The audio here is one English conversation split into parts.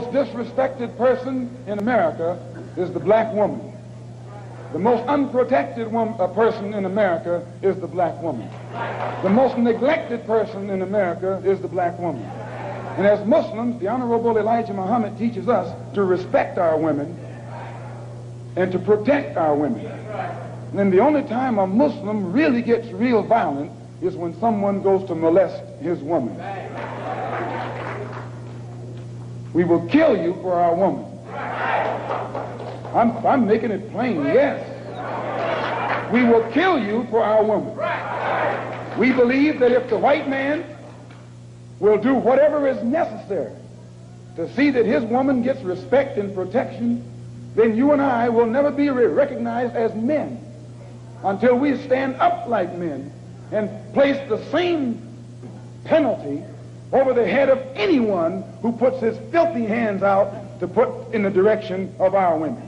most disrespected person in America is the black woman. The most unprotected person in America is the black woman. The most neglected person in America is the black woman. And as Muslims, the Honorable Elijah Muhammad teaches us to respect our women and to protect our women. And then the only time a Muslim really gets real violent is when someone goes to molest his woman. We will kill you for our woman. I'm making it plain, yes. We will kill you for our woman. We believe that if the white man will do whatever is necessary to see that his woman gets respect and protection, then you and I will never be recognized as men until we stand up like men and place the same penalty over the head of anyone who puts his filthy hands out to put in the direction of our women.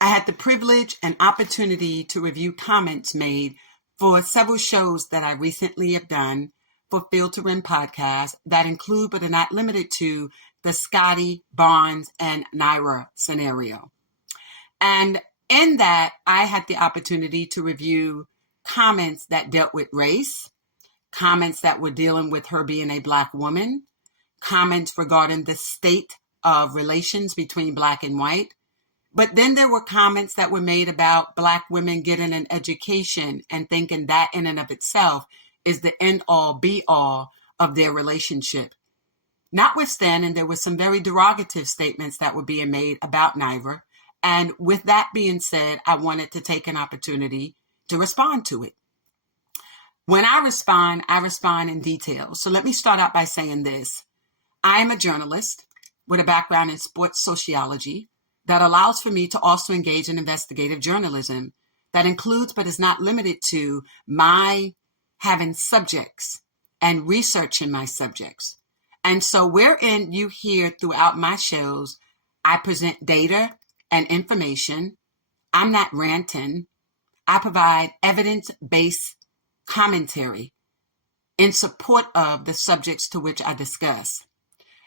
I had the privilege and opportunity to review comments made for several shows that I recently have done for Field to Rim podcast that include but are not limited to the Scottie, Barnes, and Naria scenario. And in that, I had the opportunity to review comments that dealt with race, comments that were dealing with her being a Black woman, comments regarding the state of relations between Black and white. But then there were comments that were made about Black women getting an education and thinking that in and of itself is the end all be all of their relationship. Notwithstanding, there were some very derogative statements that were being made about Naria. And with that being said, I wanted to take an opportunity to respond to it. When I respond in detail. So let me start out by saying this. I am a journalist with a background in sports sociology that allows for me to also engage in investigative journalism that includes but is not limited to my having subjects and researching my subjects. And so wherein you hear throughout my shows, I present data and information. I'm not ranting. I provide evidence-based commentary in support of the subjects to which I discuss.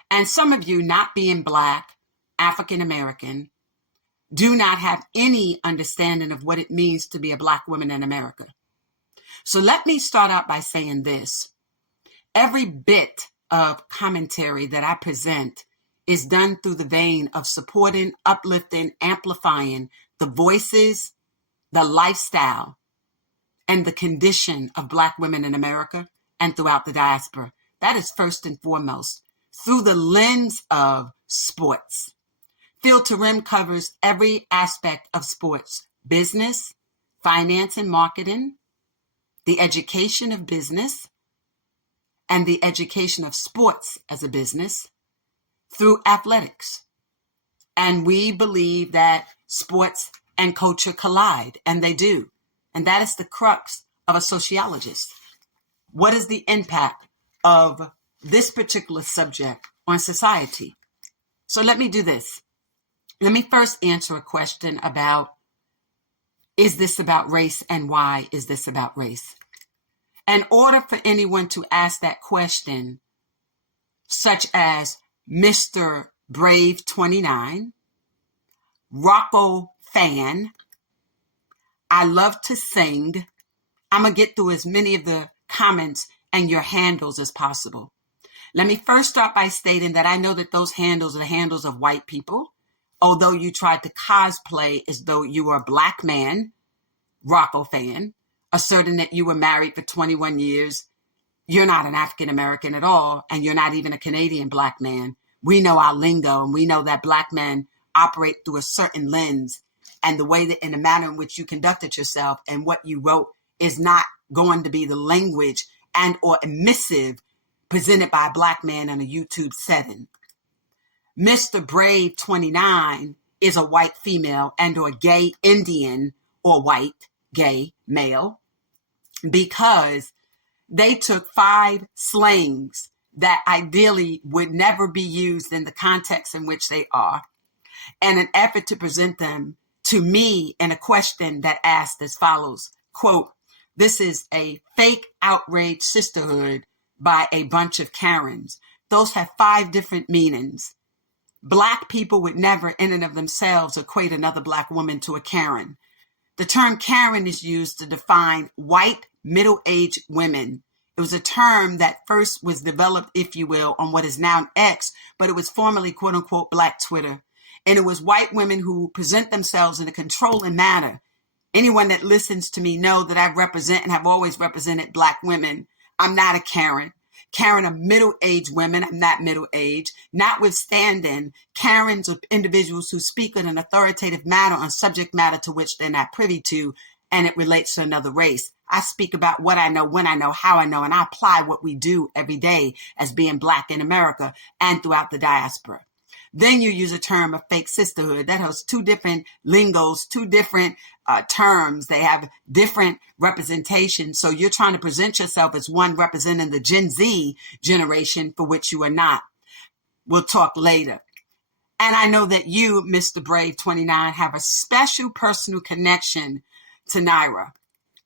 And some of you, not being Black, African American, do not have any understanding of what it means to be a Black woman in America. So let me start out by saying this. Every bit of commentary that I present is done through the vein of supporting, uplifting, amplifying the voices, the lifestyle, and the condition of Black women in America and throughout the diaspora. That is first and foremost through the lens of sports. Field to Rim covers every aspect of sports, business, finance and marketing, the education of business, and the education of sports as a business through athletics. And we believe that sports and culture collide, and they do. And that is the crux of a sociologist. What is the impact of this particular subject on society? So let me do this. Let me first answer a question about, is this about race and why is this about race? In order for anyone to ask that question, such as Mr. Brave 29, Rocco Fan, I love to sing, I'm going to get through as many of the comments and your handles as possible. Let me first start by stating that I know that those handles are the handles of white people although you tried to cosplay as though you were a black man, Rocco fan, asserting that you were married for 21 years. You're not an African American at all, and you're not even a Canadian black man. We know our lingo, and we know that black men operate through a certain lens, and the way that in the manner in which you conducted yourself and what you wrote is not going to be the language and or emissive presented by a black man in a YouTube setting. Mr. Brave 29 is a white female and or gay Indian or white gay male because they took 5 slangs that ideally would never be used in the context in which they are, in an effort to present them to me in a question that asked as follows, quote, "This is a fake outrage sisterhood by a bunch of Karens." Those have 5 different meanings. Black people would never in and of themselves equate another black woman to a Karen. The term Karen is used to define white middle-aged women. It was a term that first was developed, if you will, on what is now X, but it was formerly quote unquote Black Twitter. And it was white women who present themselves in a controlling manner. Anyone that listens to me know that I represent and have always represented black women. I'm not a Karen. Karen are middle-aged women. I'm not middle-aged. Notwithstanding, Karens are individuals who speak in an authoritative manner on subject matter to which they're not privy to, and it relates to another race. I speak about what I know, when I know, how I know, and I apply what we do every day as being black in America and throughout the diaspora. Then you use a term of fake sisterhood. That has 2 different lingos, 2 different terms. They have different representations. So you're trying to present yourself as one representing the Gen Z generation, for which you are not. We'll talk later. And I know that you, Mr. Brave 29, have a special personal connection to Naira.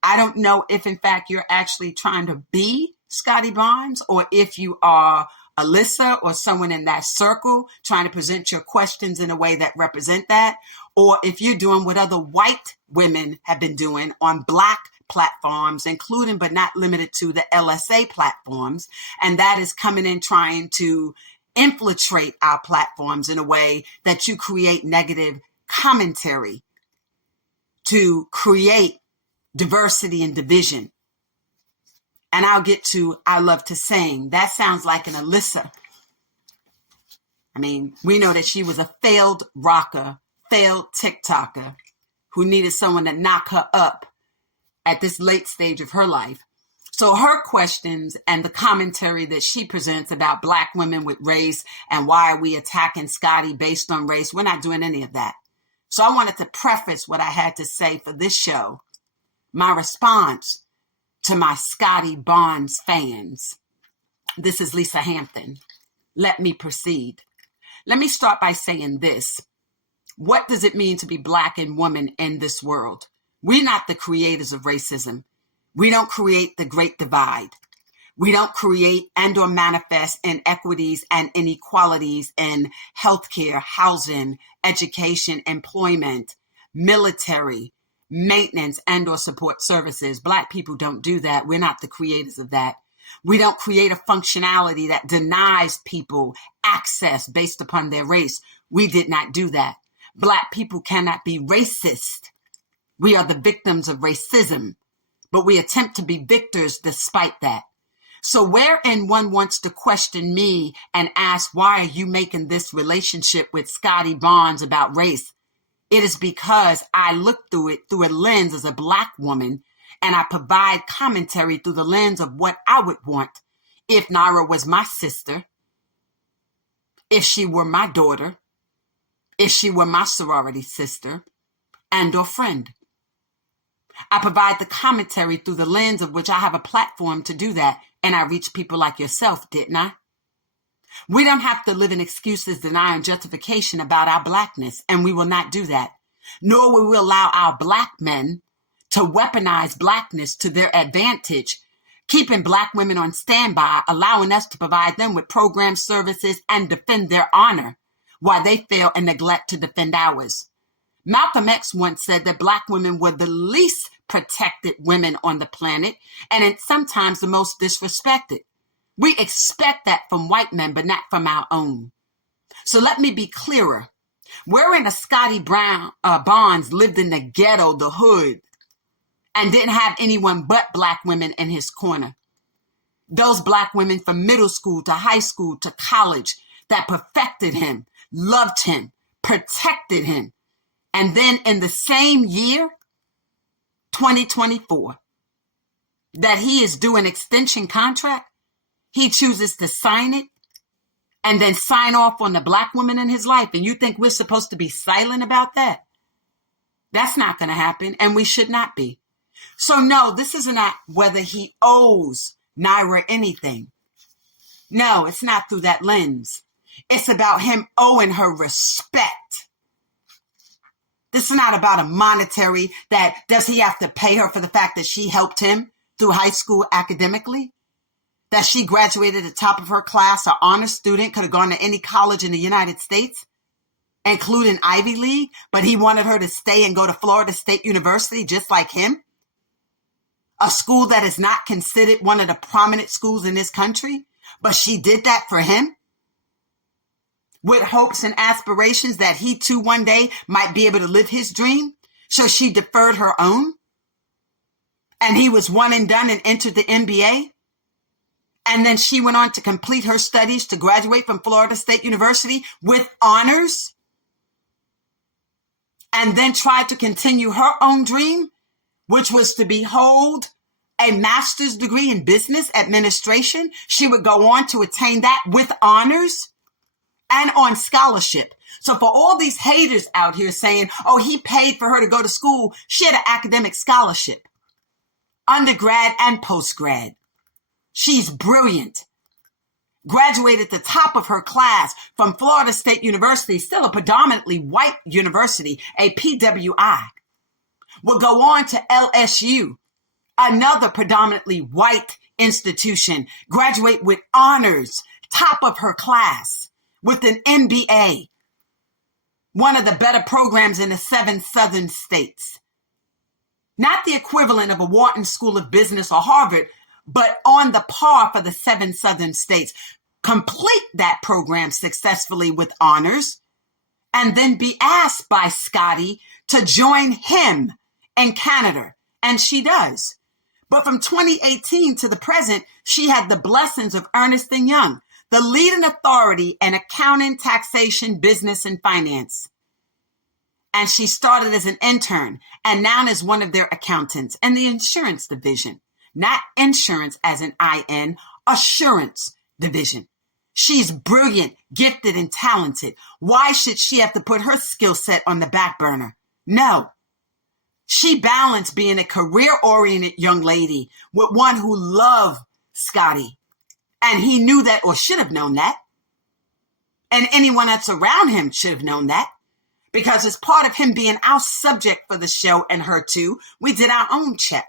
I don't know if, in fact, you're actually trying to be Scottie Barnes, or if you are Alyssa or someone in that circle trying to present your questions in a way that represent that, or if you're doing what other white women have been doing on black platforms, including but not limited to the LSA platforms, and that is coming in trying to infiltrate our platforms in a way that you create negative commentary to create diversity and division. And I'll get to I love to sing. That sounds like an Alyssa. I mean, we know that she was a failed rocker, failed TikToker who needed someone to knock her up at this late stage of her life. So her questions and the commentary that she presents about black women with race and why are we attacking Scottie based on race, we're not doing any of that. So I wanted to preface what I had to say for this show, my response to my Scottie Barnes fans. This is Lisa Hampton. Let me proceed. Let me start by saying this. What does it mean to be black and woman in this world? We're not the creators of racism. We don't create the Great Divide. We don't create and or manifest inequities and inequalities in healthcare, housing, education, employment, military, maintenance and or support services. Black people don't do that. We're not the creators of that. We don't create a functionality that denies people access based upon their race. We did not do that. Black people cannot be racist. We are the victims of racism, but we attempt to be victors despite that. So wherein one wants to question me and ask, why are you making this relationship with Scottie Barnes about race? It is because I look through it through a lens as a black woman, and I provide commentary through the lens of what I would want if Naira was my sister, if she were my daughter, if she were my sorority sister and or friend. I provide the commentary through the lens of which I have a platform to do that, and I reach people like yourself, didn't I? We don't have to live in excuses, deny, and justification about our blackness, and we will not do that. Nor will we allow our black men to weaponize blackness to their advantage, keeping black women on standby, allowing us to provide them with programs, services, and defend their honor while they fail and neglect to defend ours. Malcolm X once said that black women were the least protected women on the planet, and sometimes the most disrespected. We expect that from white men, but not from our own. So let me be clearer. Wherein a Scottie Barnes lived in the ghetto, the hood, and didn't have anyone but black women in his corner. Those black women from middle school to high school to college that perfected him, loved him, protected him. And then in the same year, 2024, that he is due an extension contract, he chooses to sign it and then sign off on the black woman in his life. And you think we're supposed to be silent about that? That's not going to happen, and we should not be. So no, this is not whether he owes Naira anything. No, it's not through that lens. It's about him owing her respect. This is not about a monetary that does he have to pay her for the fact that she helped him through high school academically, that she graduated at the top of her class, an honor student, could have gone to any college in the United States, including Ivy League, but he wanted her to stay and go to Florida State University just like him, a school that is not considered one of the prominent schools in this country, but she did that for him with hopes and aspirations that he too one day might be able to live his dream. So she deferred her own. And he was one and done and entered the NBA. And then she went on to complete her studies to graduate from Florida State University with honors. And then tried to continue her own dream, which was to hold a master's degree in business administration. She would go on to attain that with honors and on scholarship. So for all these haters out here saying, oh, he paid for her to go to school, she had an academic scholarship, undergrad and postgrad. She's brilliant. Graduated at the top of her class from Florida State University, still a predominantly white university, a PWI. Will go on to LSU, another predominantly white institution, graduate with honors, top of her class, with an MBA, one of the better programs in the 7 southern states. Not the equivalent of a Wharton School of Business or Harvard, but on the par for the 7 southern states. Complete that program successfully with honors, and then be asked by Scottie to join him in Canada. And she does. But from 2018 to the present, she had the blessings of Ernst & Young, the leading authority in accounting, taxation, business, and finance. And she started as an intern and now is one of their accountants in the insurance division. Not insurance as an IN, assurance division. She's brilliant, gifted, and talented. Why should she have to put her skill set on the back burner? No. She balanced being a career-oriented young lady with one who loved Scottie. And he knew that, or should have known that. And anyone that's around him should have known that. Because as part of him being our subject for the show and her too, we did our own check.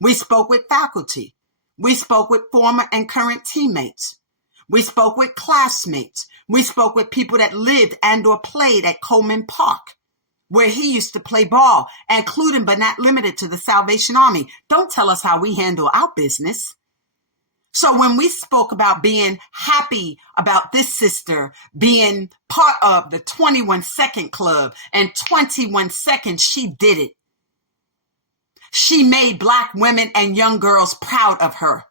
We spoke with faculty. We spoke with former and current teammates. We spoke with classmates. We spoke with people that lived and or played at Coleman Park, where he used to play ball, including but not limited to the Salvation Army. Don't tell us how we handle our business. So when we spoke about being happy about this sister being part of the 21 Second Club and 21 Seconds, she did it. She made Black women and young girls proud of her,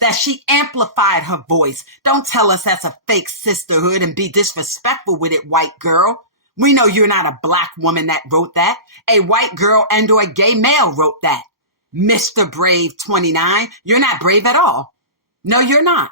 that she amplified her voice. Don't tell us that's a fake sisterhood and be disrespectful with it, white girl. We know you're not a Black woman that wrote that. A white girl and or a gay male wrote that. Mr. Brave 29, you're not brave at all. No, you're not.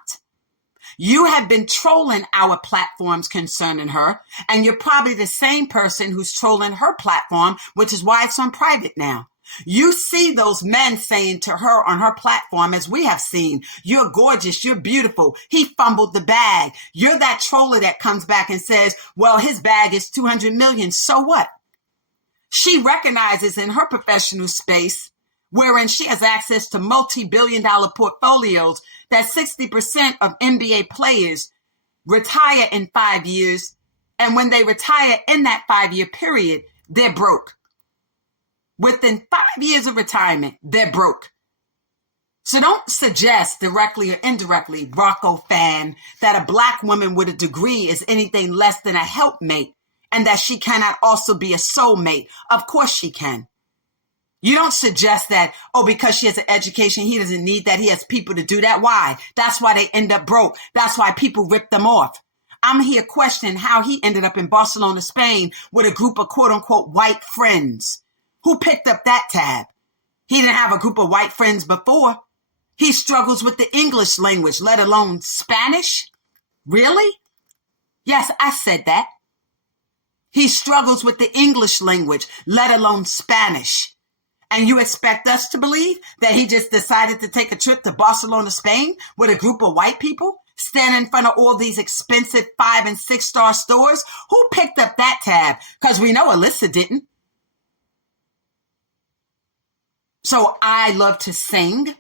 You have been trolling our platforms concerning her, and you're probably the same person who's trolling her platform, which is why it's on private now. You see those men saying to her on her platform, as we have seen, you're gorgeous, you're beautiful. He fumbled the bag. You're that troller that comes back and says, well, his bag is 200 million. So what? She recognizes in her professional space, wherein she has access to multi-billion-dollar portfolios, that 60% of NBA players retire in 5 years. And when they retire in that 5-year period, they're broke. Within 5 years of retirement, they're broke. So don't suggest directly or indirectly, Rocco fan, that a Black woman with a degree is anything less than a helpmate and that she cannot also be a soulmate. Of course she can. You don't suggest that, because she has an education, he doesn't need that. He has people to do that. Why? That's why they end up broke. That's why people rip them off. I'm here questioning how he ended up in Barcelona, Spain with a group of quote unquote white friends. Who picked up that tab? He didn't have a group of white friends before. He struggles with the English language, let alone Spanish. Really? Yes, I said that. He struggles with the English language, let alone Spanish. And you expect us to believe that he just decided to take a trip to Barcelona, Spain with a group of white people, stand in front of all these expensive 5- and 6-star stores? Who picked up that tab? Because we know Alyssa didn't. So I love to sing.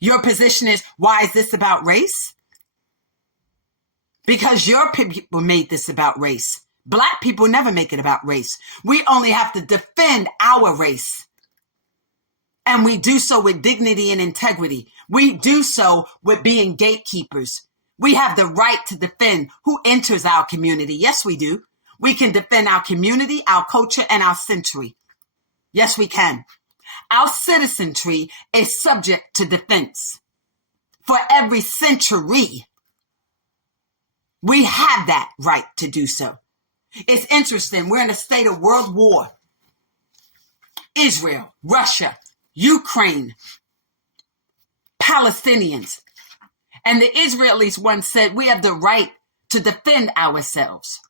Your position is, why is this about race? Because your people made this about race. Black people never make it about race. We only have to defend our race. And we do so with dignity and integrity. We do so with being gatekeepers. We have the right to defend who enters our community. Yes, we do. We can defend our community, our culture, and our century. Yes, we can. Our citizenry is subject to defense. For every century, we have that right to do so. It's interesting. We're in a state of world war. Israel, Russia, Ukraine, Palestinians. And the Israelis once said, we have the right to defend ourselves.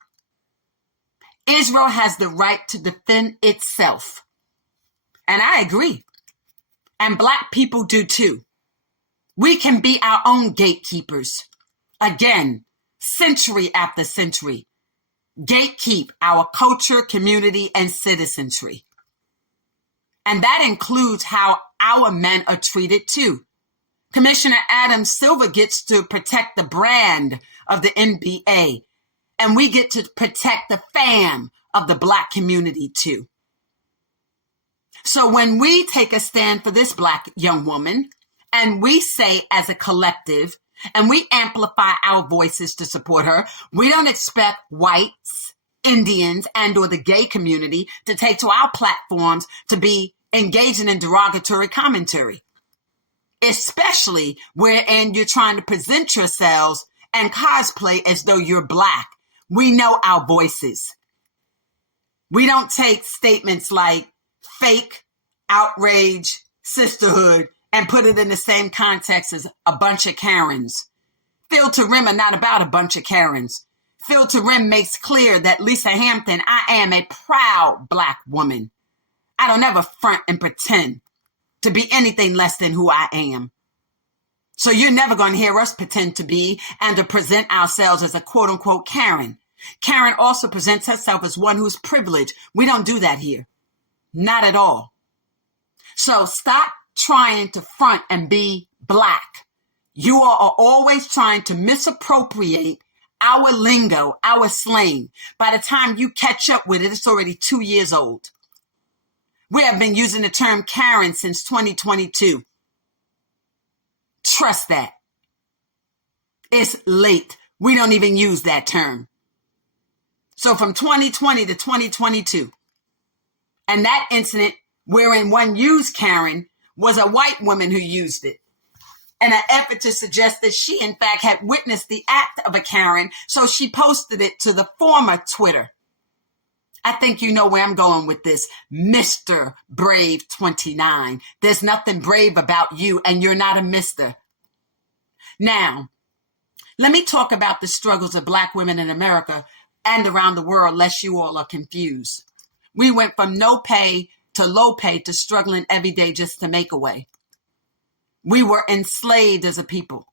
Israel has the right to defend itself. And I agree. And Black people do too. We can be our own gatekeepers. Again, century after century. Gatekeep our culture, community, and citizenry. And that includes how our men are treated too. Commissioner Adam Silver gets to protect the brand of the NBA, and we get to protect the fam of the Black community too. So when we take a stand for this Black young woman, and we say as a collective, and we amplify our voices to support her, we don't expect whites, Indians, and or the gay community to take to our platforms to be engaging in derogatory commentary, especially wherein you're trying to present yourselves and cosplay as though you're Black. We know our voices. We don't take statements like fake, outrage, sisterhood, and put it in the same context as a bunch of Karens. Phil to Rim are not about a bunch of Karens. Phil to Rim makes clear that Lisa Hampton, I am a proud Black woman. I don't ever front and pretend to be anything less than who I am. So you're never going to hear us pretend to be and to present ourselves as a quote unquote Karen. Karen also presents herself as one who's privileged. We don't do that here. Not at all. So stop trying to front and be Black. You all are always trying to misappropriate our lingo, our slang. By the time you catch up with it, it's already 2 years old. We have been using the term Karen since 2022. Trust that. It's late. We don't even use that term. So from 2020 to 2022, and that incident wherein one used Karen was a white woman who used it in an effort to suggest that she, in fact, had witnessed the act of a Karen, so she posted it to the former Twitter. I think you know where I'm going with this, Mr. Brave 29. There's nothing brave about you, and you're not a mister. Now, let me talk about the struggles of Black women in America and around the world, lest you all are confused. We went from no pay to low pay to struggling every day just to make a way. We were enslaved as a people.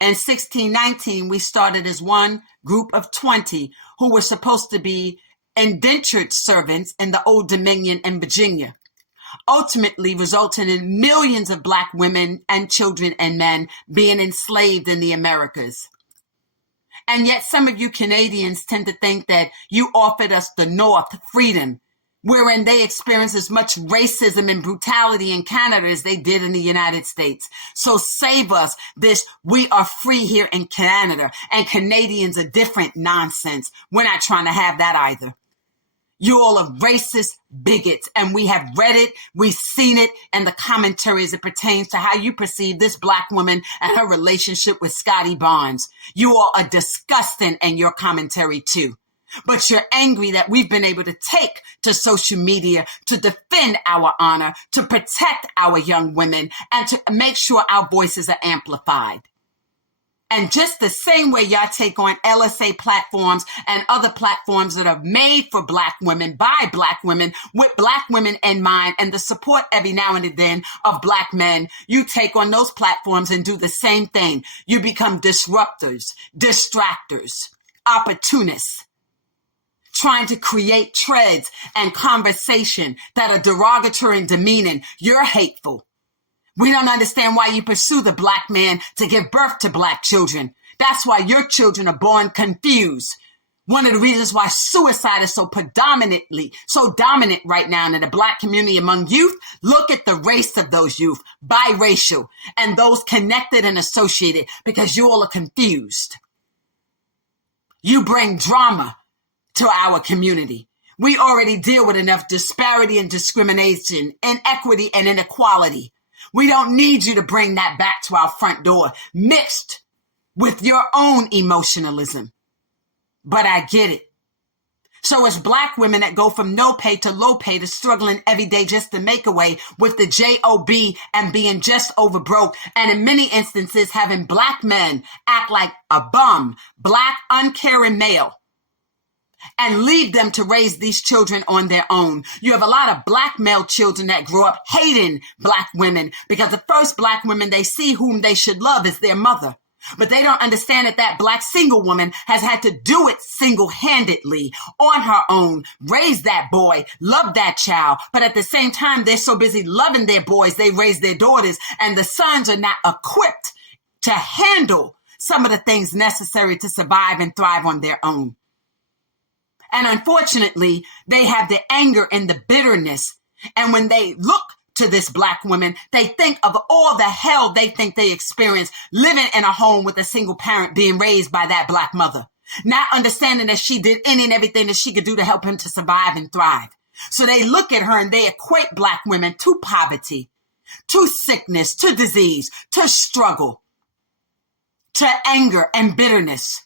In 1619, we started as one group of 20 who were supposed to be indentured servants in the Old Dominion in Virginia, ultimately resulting in millions of Black women and children and men being enslaved in the Americas. And yet some of you Canadians tend to think that you offered us the North freedom wherein they experience as much racism and brutality in Canada as they did in the United States. So save us this "we are free here in Canada and Canadians are different" nonsense. We're not trying to have that either. You all are racist bigots, and we have read it, we've seen it, and the commentary as it pertains to how you perceive this Black woman and her relationship with Scottie Barnes. You all are disgusting in your commentary too. But you're angry that we've been able to take to social media to defend our honor, to protect our young women, and to make sure our voices are amplified. And just the same way y'all take on LSA platforms and other platforms that are made for Black women, by Black women, with Black women in mind, and the support every now and then of Black men, you take on those platforms and do the same thing. You become disruptors, distractors, opportunists, trying to create threads and conversation that are derogatory and demeaning. You're hateful. We don't understand why you pursue the Black man to give birth to Black children. That's why your children are born confused. One of the reasons why suicide is so dominant right now in the Black community among youth, look at the race of those youth, biracial, and those connected and associated, because you all are confused. You bring drama to our community. We already deal with enough disparity and discrimination, inequity and inequality. We don't need you to bring that back to our front door, mixed with your own emotionalism. But I get it. So it's Black women that go from no pay to low pay to struggling every day just to make away with the job and being just over broke. And in many instances, having Black men act like a bum, Black uncaring male, and leave them to raise these children on their own. You have a lot of Black male children that grow up hating Black women because the first Black women they see whom they should love is their mother. But they don't understand that Black single woman has had to do it single-handedly on her own, raise that boy, love that child. But at the same time, they're so busy loving their boys, they raise their daughters, and the sons are not equipped to handle some of the things necessary to survive and thrive on their own. And unfortunately, they have the anger and the bitterness. And when they look to this Black woman, they think of all the hell they think they experienced living in a home with a single parent being raised by that Black mother, not understanding that she did any and everything that she could do to help him to survive and thrive. So they look at her and they equate Black women to poverty, to sickness, to disease, to struggle, to anger and bitterness.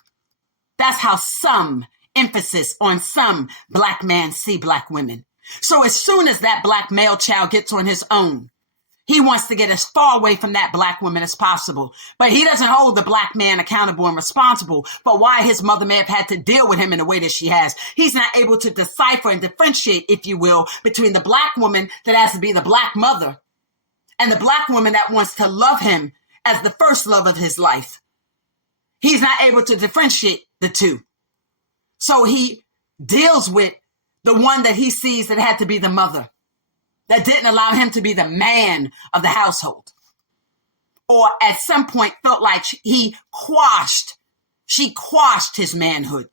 That's how some emphasis on some Black men see Black women. So as soon as that Black male child gets on his own, he wants to get as far away from that Black woman as possible. But he doesn't hold the Black man accountable and responsible for why his mother may have had to deal with him in the way that she has. He's not able to decipher and differentiate, if you will, between the Black woman that has to be the Black mother and the Black woman that wants to love him as the first love of his life. He's not able to differentiate the two. So he deals with the one that he sees that had to be the mother, that didn't allow him to be the man of the household. Or at some point felt like she quashed his manhood.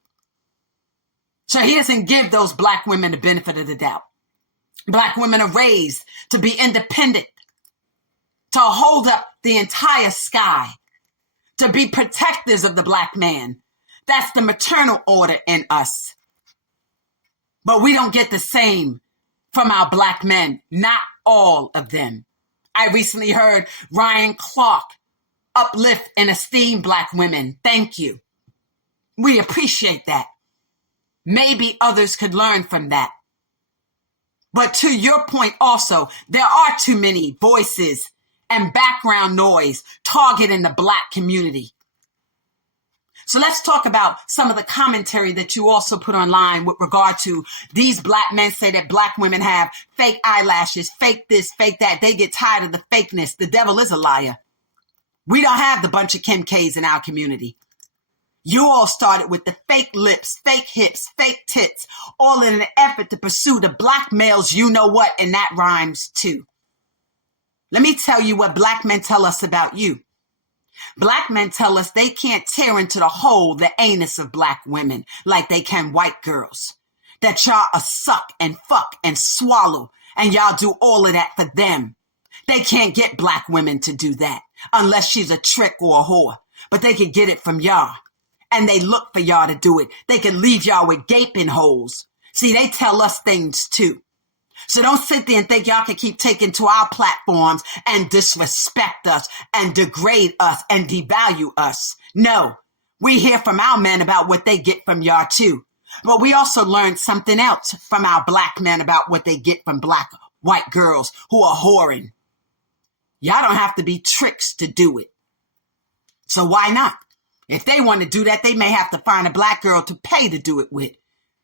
So he doesn't give those Black women the benefit of the doubt. Black women are raised to be independent, to hold up the entire sky, to be protectors of the Black man. That's the maternal order in us. But we don't get the same from our Black men, not all of them. I recently heard Ryan Clark uplift and esteem Black women. Thank you. We appreciate that. Maybe others could learn from that. But to your point also, there are too many voices and background noise targeting the Black community. So let's talk about some of the commentary that you also put online with regard to these Black men say that Black women have fake eyelashes, fake this, fake that. They get tired of the fakeness. The devil is a liar. We don't have the bunch of Kim K's in our community. You all started with the fake lips, fake hips, fake tits, all in an effort to pursue the Black males, you know what, and that rhymes too. Let me tell you what Black men tell us about you. Black men tell us they can't tear into the hole, the anus of Black women like they can white girls. that y'all suck and fuck and swallow, and y'all do all of that for them. They can't get black women to do that unless she's a trick or a whore, but they can get it from y'all. And they look for y'all to do it. They can leave y'all with gaping holes. See, they tell us things too. So don't sit there and think y'all can keep taking to our platforms and disrespect us and degrade us and devalue us. No, we hear from our men about what they get from y'all too. But we also learned something else from our black men about what they get from black white girls who are whoring. Y'all don't have to be tricks to do it. So why not? If they want to do that, they may have to find a black girl to pay to do it with.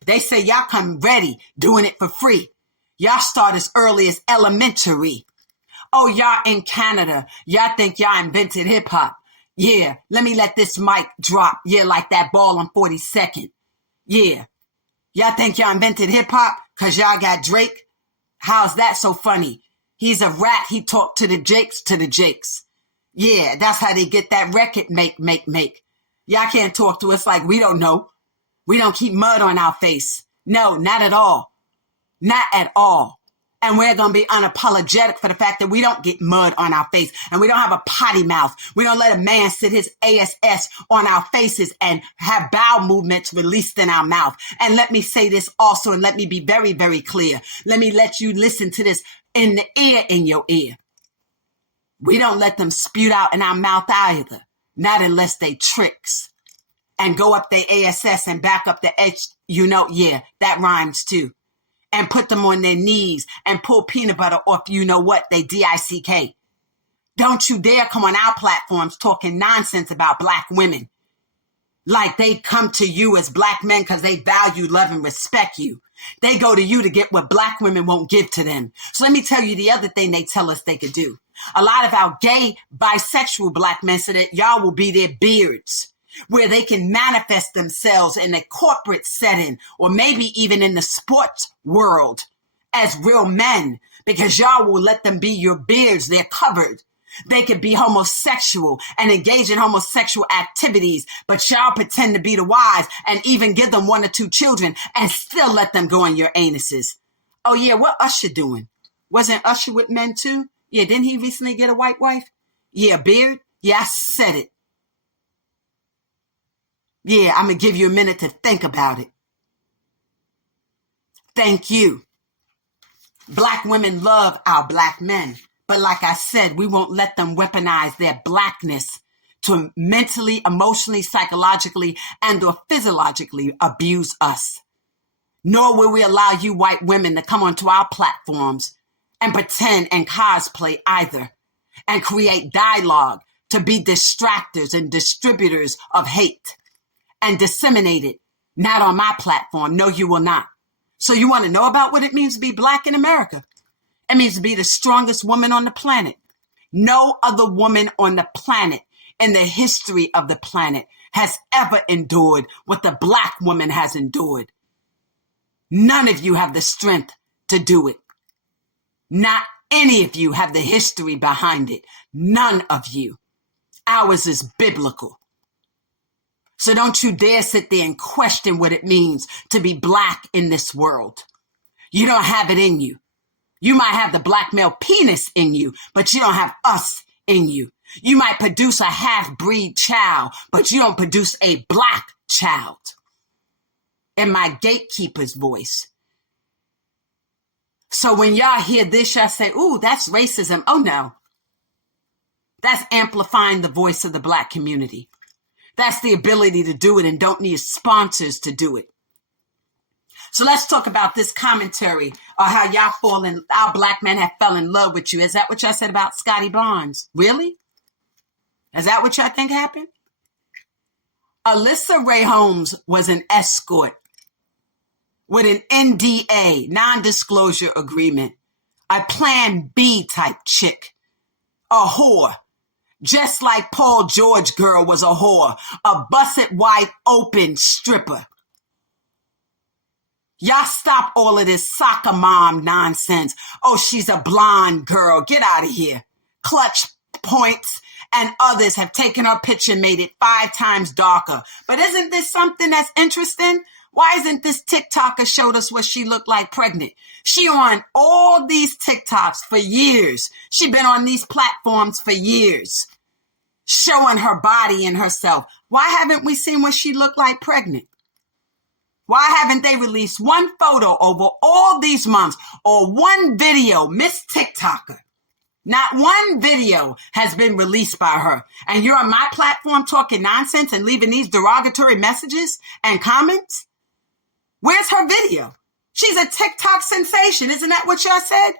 They say y'all come ready doing it for free. Y'all start as early as elementary. Oh, y'all in Canada. Y'all think y'all invented hip hop. Yeah, let me let this mic drop. Yeah, like that ball on 42nd. Yeah. Y'all think y'all invented hip hop because y'all got Drake? How's that so funny? He's a rat. He talked to the Jakes. Yeah, that's how they get that record make. Y'all can't talk to us like we don't know. We don't keep mud on our face. No, not at all. Not at all. And we're going to be unapologetic for the fact that we don't get mud on our face and we don't have a potty mouth. We don't let a man sit his ass on our faces and have bowel movements released in our mouth. And let me say this also, and let me be very, very clear. Let me let you listen to this in the ear, in your ear. We don't let them spute out in our mouth either. Not unless they tricks and go up their ASS and back up the H, yeah, that rhymes too. And put them on their knees and pull peanut butter off, they DICK. Don't you dare come on our platforms talking nonsense about black women. Like they come to you as black men because they value, love, and respect you. They go to you to get what black women won't give to them. So let me tell you the other thing they tell us they could do. A lot of our gay, bisexual black men said that y'all will be their beards, where they can manifest themselves in a corporate setting or maybe even in the sports world as real men, because y'all will let them be your beards. They're covered. They could be homosexual and engage in homosexual activities, but y'all pretend to be the wives and even give them 1 or 2 children and still let them go in your anuses. Oh yeah, what Usher doing? Wasn't Usher with men too? Yeah, didn't he recently get a white wife? Yeah, beard? Yeah, I said it. Yeah, I'm going to give you a minute to think about it. Thank you. Black women love our black men. But like I said, we won't let them weaponize their blackness to mentally, emotionally, psychologically, and or physiologically abuse us. Nor will we allow you white women to come onto our platforms and pretend and cosplay either and create dialogue to be distractors and distributors of hate and disseminate it. Not on my platform. No, you will not. So you want to know about what it means to be black in America? It means to be the strongest woman on the planet. No other woman on the planet in the history of the planet has ever endured what the black woman has endured. None of you have the strength to do it. Not any of you have the history behind it. None of you. Ours is biblical. So don't you dare sit there and question what it means to be black in this world. You don't have it in you. You might have the black male penis in you, but you don't have us in you. You might produce a half-breed child, but you don't produce a black child. In my gatekeeper's voice. So when y'all hear this, y'all say, ooh, that's racism. Oh, no. That's amplifying the voice of the black community. That's the ability to do it and don't need sponsors to do it. So let's talk about this commentary or how our black men have fell in love with you. Is that what y'all said about Scottie Barnes? Really? Is that what y'all think happened? Alyssa Rae Holmes was an escort with an NDA, non-disclosure agreement, a plan B type chick, a whore. Just like Paul George girl was a whore, a busted wide open stripper. Y'all stop all of this soccer mom nonsense. Oh, she's a blonde girl. Get out of here. Clutch Points and others have taken her picture and made it 5 times darker. But isn't this something that's interesting? Why isn't this TikToker showed us what she looked like pregnant? She on all these TikToks for years. She been on these platforms for years, showing her body and herself. Why haven't we seen what she looked like pregnant? Why haven't they released one photo over all these months or one video, Miss TikToker? Not one video has been released by her. And you're on my platform talking nonsense and leaving these derogatory messages and comments? Where's her video? She's a TikTok sensation. Isn't that what y'all said?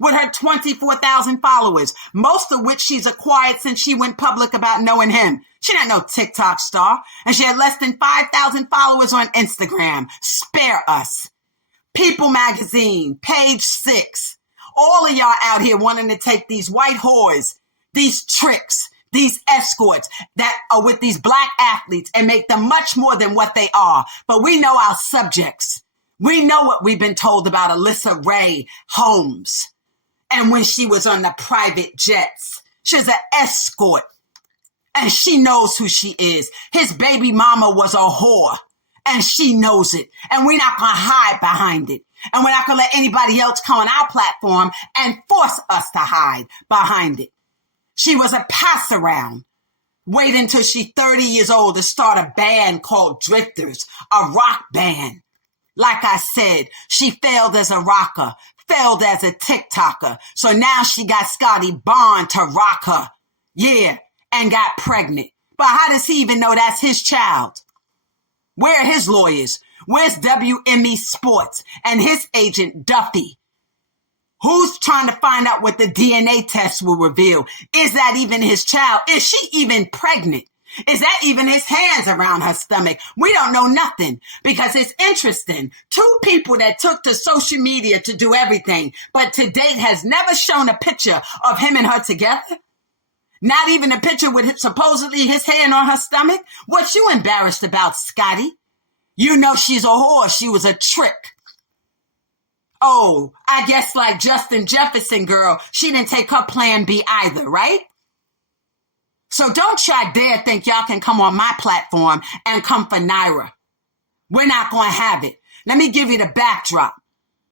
With her 24,000 followers, most of which she's acquired since she went public about knowing him. She not no TikTok star. And she had less than 5,000 followers on Instagram. Spare us. People Magazine, page 6. All of y'all out here wanting to take these white whores, these tricks, these escorts that are with these black athletes and make them much more than what they are. But we know our subjects. We know what we've been told about Alyssa Rae Holmes. And when she was on the private jets, she's an escort. And she knows who she is. His baby mama was a whore. And she knows it. And we're not going to hide behind it. And we're not going to let anybody else come on our platform and force us to hide behind it. She was a pass around. Wait until she's 30 years old to start a band called Drifters, a rock band. Like I said, she failed as a rocker, failed as a TikToker. So now she got Scottie Bond to rock her. Yeah, and got pregnant. But how does he even know that's his child? Where are his lawyers? Where's WME Sports and his agent Duffy? Who's trying to find out what the DNA test will reveal? Is that even his child? Is she even pregnant? Is that even his hands around her stomach? We don't know nothing because it's interesting. Two people that took to social media to do everything, but to date has never shown a picture of him and her together. Not even a picture with supposedly his hand on her stomach. What you embarrassed about, Scottie? You know she's a whore. She was a trick. Oh, I guess like Justin Jefferson girl, she didn't take her plan B either, right? So don't y'all dare think y'all can come on my platform and come for Naira. We're not going to have it. Let me give you the backdrop.